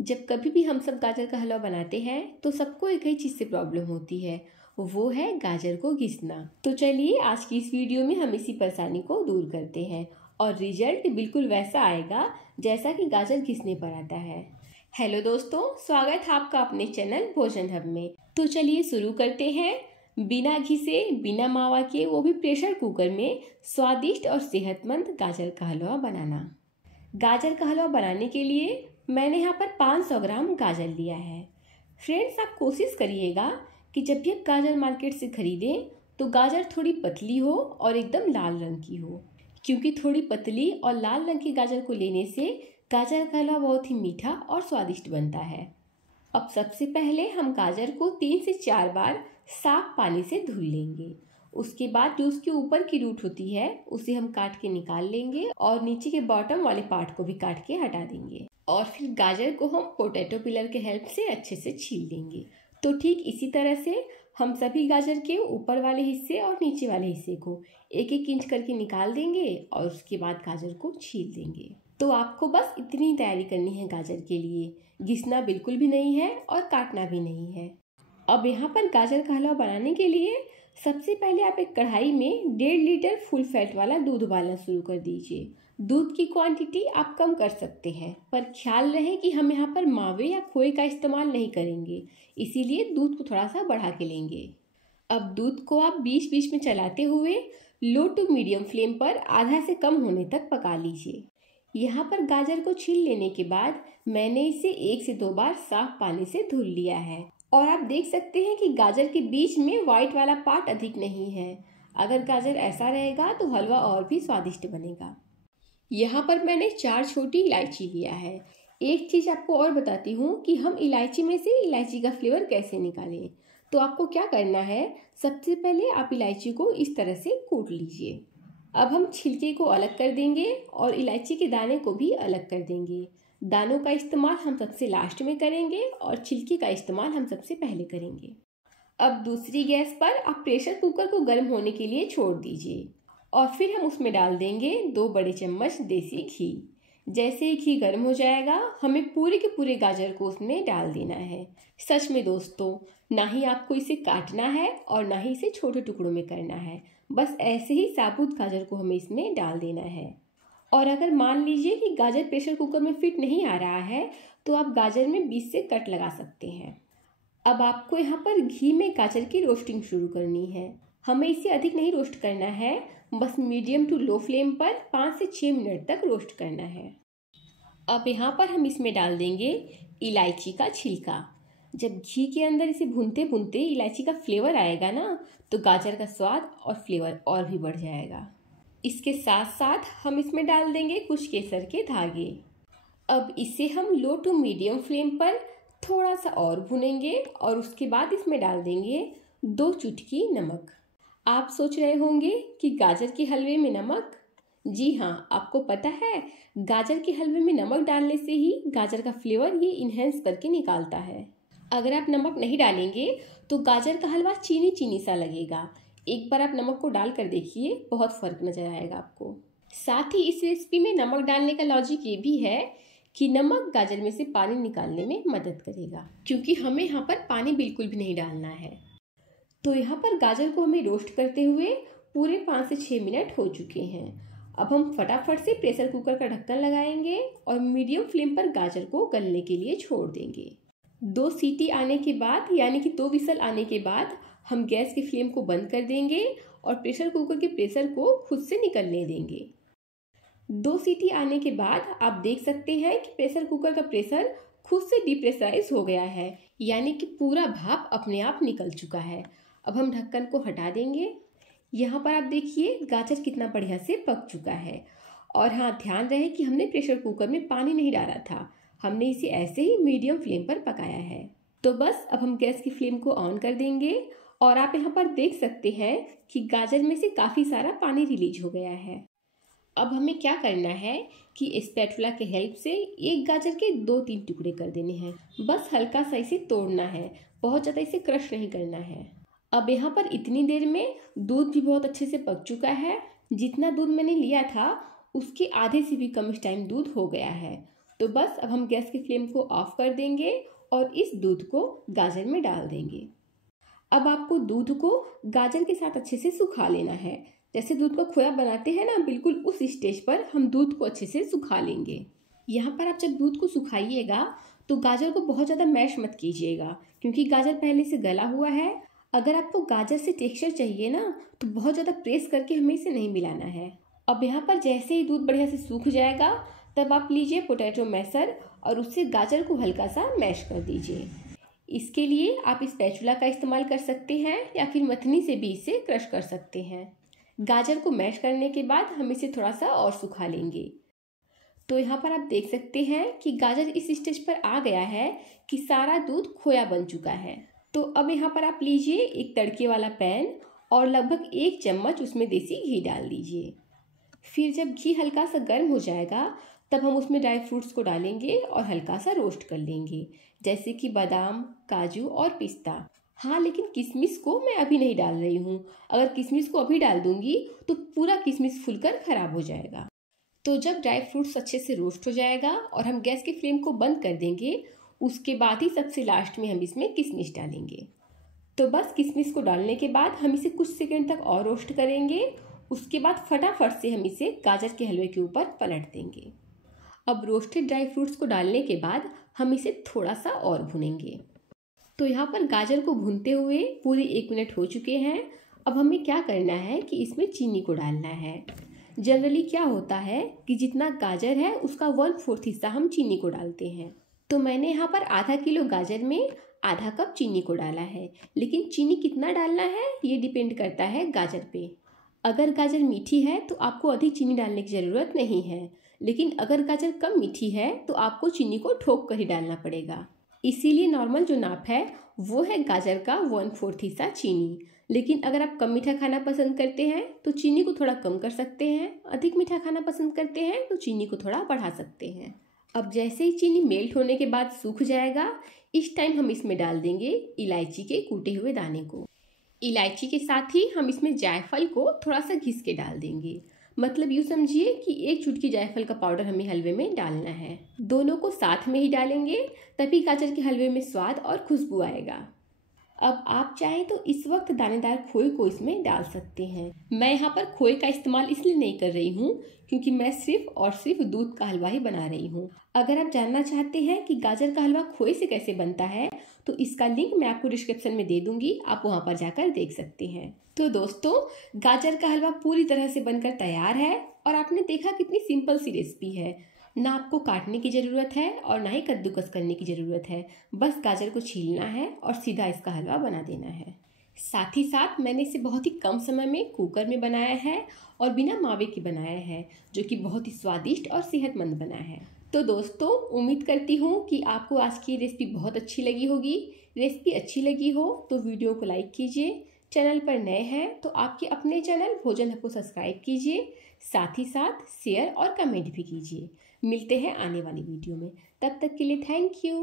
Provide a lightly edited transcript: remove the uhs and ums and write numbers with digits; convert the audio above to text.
जब कभी भी हम सब गाजर का हलवा बनाते हैं तो सबको एक ही चीज़ से प्रॉब्लम होती है, वो है गाजर को घिसना। तो चलिए आज की इस वीडियो में हम इसी परेशानी को दूर करते हैं और रिजल्ट बिल्कुल वैसा आएगा जैसा कि गाजर घिसने पर आता है। हेलो दोस्तों, स्वागत है आपका अपने चैनल भोजन हब में। तो चलिए शुरू करते हैं बिना घिसे बिना मावा के, वो भी प्रेशर कुकर में स्वादिष्ट और सेहतमंद गाजर का हलवा बनाना। गाजर का हलवा बनाने के लिए मैंने यहाँ पर 500 ग्राम गाजर लिया है। फ्रेंड्स, आप कोशिश करिएगा कि जब भी आप गाजर मार्केट से खरीदें तो गाजर थोड़ी पतली हो और एकदम लाल रंग की हो, क्योंकि थोड़ी पतली और लाल रंग की गाजर को लेने से गाजर का हलवा बहुत ही मीठा और स्वादिष्ट बनता है। अब सबसे पहले हम गाजर को 3 से 4 बार साफ पानी से धुल लेंगे। उसके बाद जो उसके ऊपर की रूट होती है उसे हम काट के निकाल लेंगे और नीचे के बॉटम वाले पार्ट को भी काट के हटा देंगे। और फिर गाजर को हम पोटैटो पिलर के हेल्प से अच्छे से छील लेंगे। तो ठीक इसी तरह से हम सभी गाजर के ऊपर वाले हिस्से और नीचे वाले हिस्से को 1-1 इंच करके निकाल देंगे और उसके बाद गाजर को छील देंगे। तो आपको बस इतनी तैयारी करनी है गाजर के लिए, घिसना बिल्कुल भी नहीं है और काटना भी नहीं है। अब यहाँ पर गाजर का हलवा बनाने के लिए सबसे पहले आप एक कढ़ाई में 1.5 लीटर फुल फैट वाला दूध उबालना शुरू कर दीजिए। दूध की क्वांटिटी आप कम कर सकते हैं, पर ख्याल रहे कि हम यहाँ पर मावे या खोए का इस्तेमाल नहीं करेंगे, इसीलिए दूध को थोड़ा सा बढ़ा के लेंगे। अब दूध को आप बीच बीच में चलाते हुए लो टू मीडियम फ्लेम पर आधा से कम होने तक पका लीजिए। यहाँ पर गाजर को छील लेने के बाद मैंने इसे 1 से 2 बार साफ पानी से धुल लिया है और आप देख सकते हैं कि गाजर के बीच में व्हाइट वाला पार्ट अधिक नहीं है। अगर गाजर ऐसा रहेगा तो हलवा और भी स्वादिष्ट बनेगा। यहाँ पर मैंने 4 छोटी इलायची लिया है। एक चीज़ आपको और बताती हूँ कि हम इलायची में से इलायची का फ्लेवर कैसे निकालें। तो आपको क्या करना है, सबसे पहले आप इलायची को इस तरह से कूट लीजिए। अब हम छिलके को अलग कर देंगे और इलायची के दाने को भी अलग कर देंगे। दानों का इस्तेमाल हम सबसे लास्ट में करेंगे और छिलके का इस्तेमाल हम सबसे पहले करेंगे। अब दूसरी गैस पर आप प्रेशर कुकर को गर्म होने के लिए छोड़ दीजिए और फिर हम उसमें डाल देंगे 2 बड़े चम्मच देसी घी। जैसे ही घी गर्म हो जाएगा हमें पूरे के पूरे गाजर को उसमें डाल देना है। सच में दोस्तों, ना ही आपको इसे काटना है और ना ही इसे छोटे टुकड़ों में करना है, बस ऐसे ही साबुत गाजर को हमें इसमें डाल देना है। और अगर मान लीजिए कि गाजर प्रेशर कुकर में फिट नहीं आ रहा है तो आप गाजर में बीच से कट लगा सकते हैं। अब आपको यहाँ पर घी में गाजर की रोस्टिंग शुरू करनी है। हमें इसे अधिक नहीं रोस्ट करना है, बस मीडियम टू लो फ्लेम पर 5 से 6 मिनट तक रोस्ट करना है। अब यहाँ पर हम इसमें डाल देंगे इलायची का छिलका। जब घी के अंदर इसे भूनते भूनते इलायची का फ्लेवर आएगा ना, तो गाजर का स्वाद और फ्लेवर और भी बढ़ जाएगा। इसके साथ साथ हम इसमें डाल देंगे कुछ केसर के धागे। अब इसे हम लो टू मीडियम फ्लेम पर थोड़ा सा और भूनेंगे और उसके बाद इसमें डाल देंगे 2 चुटकी नमक। आप सोच रहे होंगे कि गाजर के हलवे में नमक? जी हाँ, आपको पता है गाजर के हलवे में नमक डालने से ही गाजर का फ्लेवर ये इन्हेंस करके निकालता है। अगर आप नमक नहीं डालेंगे तो गाजर का हलवा चीनी चीनी सा लगेगा। एक बार आप नमक को डाल कर देखिए, बहुत फर्क नजर आएगा आपको। साथ ही इस रेसिपी में नमक डालने का लॉजिक ये भी है कि नमक गाजर में से पानी निकालने में मदद करेगा, क्योंकि हमें यहाँ पर पानी बिल्कुल भी नहीं डालना है। तो यहाँ पर गाजर को हमें रोस्ट करते हुए पूरे 5 से 6 मिनट हो चुके हैं। अब हम फटाफट से प्रेशर कुकर का ढक्कन लगाएंगे और मीडियम फ्लेम पर गाजर को गलने के लिए छोड़ देंगे। 2 सीटी आने के बाद, यानी कि 2 विसल आने के बाद हम गैस की फ्लेम को बंद कर देंगे और प्रेशर कुकर के प्रेशर को खुद से निकलने देंगे। 2 सीटी आने के बाद आप देख सकते हैं कि प्रेशर कुकर का प्रेशर खुद से डिप्रेशराइज हो गया है, यानी कि पूरा भाप अपने आप निकल चुका है। अब हम ढक्कन को हटा देंगे। यहाँ पर आप देखिए गाजर कितना बढ़िया से पक चुका है। और हाँ, ध्यान रहे कि हमने प्रेशर कुकर में पानी नहीं डाला था, हमने इसे ऐसे ही मीडियम फ्लेम पर पकाया है। तो बस अब हम गैस की फ्लेम को ऑन कर देंगे और आप यहाँ पर देख सकते हैं कि गाजर में से काफ़ी सारा पानी रिलीज हो गया है। अब हमें क्या करना है कि स्पैटुला के हेल्प से एक गाजर के 2-3 टुकड़े कर देने हैं। बस हल्का सा इसे तोड़ना है, बहुत ज़्यादा इसे क्रश नहीं करना है। अब यहाँ पर इतनी देर में दूध भी बहुत अच्छे से पक चुका है। जितना दूध मैंने लिया था उसके आधे से भी कम इस टाइम दूध हो गया है। तो बस अब हम गैस की फ्लेम को ऑफ कर देंगे और इस दूध को गाजर में डाल देंगे। अब आपको दूध को गाजर के साथ अच्छे से सुखा लेना है। जैसे दूध का खोया बनाते हैं ना, बिल्कुल उस स्टेज पर हम दूध को अच्छे से सुखा लेंगे। यहाँ पर आप जब दूध को सुखाइएगा तो गाजर को बहुत ज़्यादा मैश मत कीजिएगा, क्योंकि गाजर पहले से गला हुआ है। अगर आपको गाजर से टेक्सचर चाहिए ना, तो बहुत ज़्यादा प्रेस करके हमें इसे नहीं मिलाना है। अब यहाँ पर जैसे ही दूध बढ़िया से सूख जाएगा, तब आप लीजिए पोटैटो मैशर और उससे गाजर को हल्का सा मैश कर दीजिए। इसके लिए आप स्पैचुला का इस्तेमाल कर सकते हैं या फिर मथनी से भी इसे क्रश कर सकते हैं। गाजर को मैश करने के बाद हम इसे थोड़ा सा और सुखा लेंगे। तो यहाँ पर आप देख सकते हैं कि गाजर इस स्टेज पर आ गया है कि सारा दूध खोया बन चुका है। तो अब यहाँ पर आप लीजिए एक तड़के वाला पैन और लगभग 1 चम्मच उसमें देसी घी डाल दीजिए। फिर जब घी हल्का सा गर्म हो जाएगा, तब हम उसमें ड्राई फ्रूट्स को डालेंगे और हल्का सा रोस्ट कर लेंगे, जैसे कि बादाम, काजू और पिस्ता। हाँ, लेकिन किशमिश को मैं अभी नहीं डाल रही हूँ। अगर किशमिश को अभी डाल दूंगी तो पूरा किशमिश फूलकर खराब हो जाएगा। तो जब ड्राई फ्रूट्स अच्छे से रोस्ट हो जाएगा और हम गैस की फ्लेम को बंद कर देंगे, उसके बाद ही सबसे लास्ट में हम इसमें किशमिश डालेंगे। तो बस किशमिश को डालने के बाद हम इसे कुछ सेकंड तक और रोस्ट करेंगे। उसके बाद फटाफट से हम इसे गाजर के हलवे के ऊपर पलट देंगे। अब रोस्टेड ड्राई फ्रूट्स को डालने के बाद हम इसे थोड़ा सा और भूनेंगे। तो यहाँ पर गाजर को भूनते हुए पूरे 1 मिनट हो चुके हैं। अब हमें क्या करना है कि इसमें चीनी को डालना है। जनरली क्या होता है कि जितना गाजर है उसका 1/4 हिस्सा हम चीनी को डालते हैं। तो मैंने यहाँ पर आधा किलो गाजर में आधा कप चीनी को डाला है। लेकिन चीनी कितना डालना है ये डिपेंड करता है गाजर पे। अगर गाजर मीठी है तो आपको अधिक चीनी डालने की ज़रूरत नहीं है, लेकिन अगर गाजर कम मीठी है तो आपको चीनी को ठोक कर ही डालना पड़ेगा। इसीलिए नॉर्मल जो नाप है वो है गाजर का 1/4 हिस्सा चीनी। लेकिन अगर आप कम मीठा खाना पसंद करते हैं तो चीनी को थोड़ा कम कर सकते हैं। अधिक मीठा खाना पसंद करते हैं तो चीनी को थोड़ा बढ़ा सकते हैं। अब जैसे ही चीनी मेल्ट होने के बाद सूख जाएगा, इस टाइम हम इसमें डाल देंगे इलायची के कूटे हुए दाने को। इलायची के साथ ही हम इसमें जायफल को थोड़ा सा घिस के डाल देंगे। मतलब यूँ समझिए कि 1 चुटकी जायफल का पाउडर हमें हलवे में डालना है। दोनों को साथ में ही डालेंगे, तभी गाजर के हलवे में स्वाद और खुशबू आएगा। अब आप चाहें तो इस वक्त दानेदार खोए को इसमें डाल सकते हैं। मैं यहाँ पर खोए का इस्तेमाल इसलिए नहीं कर रही हूँ क्योंकि मैं सिर्फ और सिर्फ दूध का हलवा ही बना रही हूँ। अगर आप जानना चाहते हैं कि गाजर का हलवा खोए से कैसे बनता है तो इसका लिंक मैं आपको डिस्क्रिप्शन में दे दूंगी, आप वहाँ पर जाकर देख सकते हैं। तो दोस्तों, गाजर का हलवा पूरी तरह से बनकर तैयार है और आपने देखा कितनी सिंपल सी रेसिपी है। ना आपको काटने की ज़रूरत है और ना ही कद्दूकस करने की ज़रूरत है। बस गाजर को छीलना है और सीधा इसका हलवा बना देना है। साथ ही साथ मैंने इसे बहुत ही कम समय में कुकर में बनाया है और बिना मावे के बनाया है, जो कि बहुत ही स्वादिष्ट और सेहतमंद बना है। तो दोस्तों, उम्मीद करती हूँ कि आपको आज की रेसिपी बहुत अच्छी लगी होगी। रेसिपी अच्छी लगी हो तो वीडियो को लाइक कीजिए। चैनल पर नए हैं तो आपके अपने चैनल भोजन हब को सब्सक्राइब कीजिए। साथ ही साथ शेयर और कमेंट भी कीजिए। मिलते हैं आने वाली वीडियो में। तब तक के लिए थैंक यू।